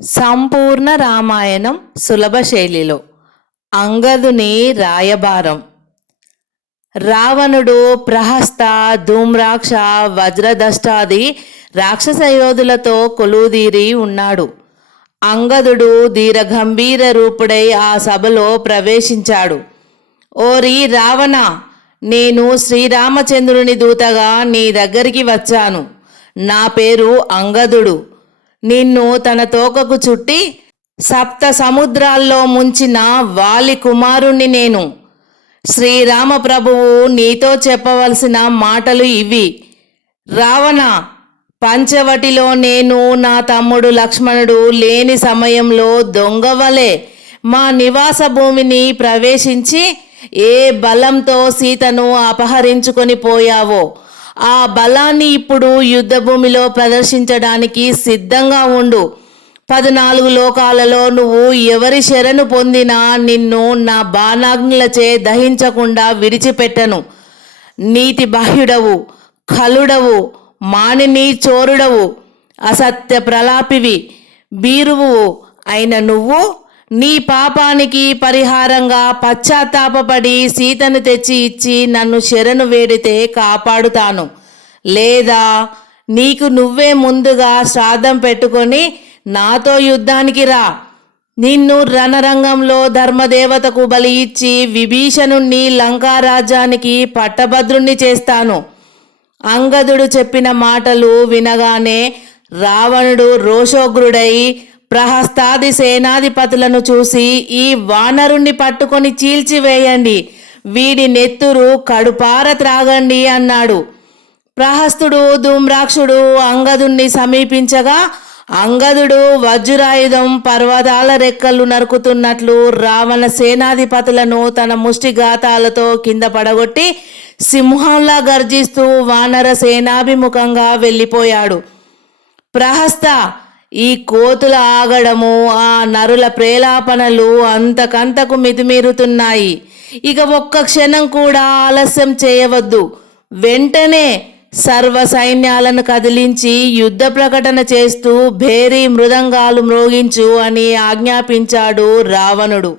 సంపూర్ణ రామాయణం సులభ శైలిలో అంగదుని రాయబారం. రావణుడు ప్రహస్త, ధూమ్రాక్ష, వజ్రదష్టాది రాక్షస యోధులతో కొలువుదీరి ఉన్నాడు. అంగదుడు ధీరగంభీర రూపుడై ఆ సభలో ప్రవేశించాడు. ఓరి రావణ, నేను శ్రీరామచంద్రుని దూతగా నీ దగ్గరికి వచ్చాను. నా పేరు అంగదుడు. నిన్ను తన తోకకు చుట్టి సప్త సముద్రాల్లో ముంచిన వాలి కుమారుణ్ణి నేను. శ్రీరామ ప్రభువు నీతో చెప్పవలసిన మాటలు ఇవి. రావణ, పంచవటిలో నేను నా తమ్ముడు లక్ష్మణుడు లేని సమయంలో దొంగవలే మా నివాస భూమిని ప్రవేశించి ఏ బలంతో సీతను అపహరించుకొని పోయావో ఆ బలాన్ని ఇప్పుడు యుద్ధభూమిలో ప్రదర్శించడానికి సిద్ధంగా ఉండు. 14 లోకాలలో నువ్వు ఎవరి శరణు పొందినా నిన్ను నా బాణాగ్నులచే దహించకుండా విడిచిపెట్టను. నీతి బాహ్యుడవు, ఖలుడవు, మానిని చోరుడవు, అసత్య ప్రలాపివి, బీరువు అయిన నువ్వు నీ పాపానికి పరిహారంగా పశ్చాత్తాపపడి సీతను తెచ్చి ఇచ్చి నన్ను శరణు వేడితే కాపాడుతాను. లేదా నీకు నువ్వే ముందుగా శ్రాద్ధం పెట్టుకొని నాతో యుద్ధానికి రా. నిన్ను రణరంగంలో ధర్మదేవతకు బలి ఇచ్చి విభీషణుణ్ణి లంకారాజ్యానికి పట్టభద్రుణ్ణి చేస్తాను. అంగదుడు చెప్పిన మాటలు వినగానే రావణుడు రోషోగ్రుడై ప్రహస్తాది సేనాధిపతులను చూసి ఈ వానరుణ్ణి పట్టుకొని చీల్చివేయండి, వీడి నెత్తురు కడుపార త్రాగండి అన్నాడు. ప్రహస్తుడు ధూమ్రాక్షుడు అంగదుణ్ణి సమీపించగా అంగదుడు వజ్రాయుధం పర్వతాల రెక్కలు నరుకుతున్నట్లు రావణ సేనాధిపతులను తన ముష్టిఘాతాలతో కింద పడగొట్టి సింహంలా గర్జిస్తూ వానర సేనాభిముఖంగా వెళ్ళిపోయాడు. ప్రహస్త, ఈ కోతుల ఆగడము, ఆ నరుల ప్రేలాపనలు అంతకంతకు మితిమీరుతున్నాయి. ఇక ఒక్క క్షణం కూడా ఆలస్యం చేయవద్దు. వెంటనే సర్వ సైన్యాలను కదిలించి యుద్ధ ప్రకటన చేస్తూ భేరీ మృదంగాలు మ్రోగించు అని ఆజ్ఞాపించాడు రావణుడు.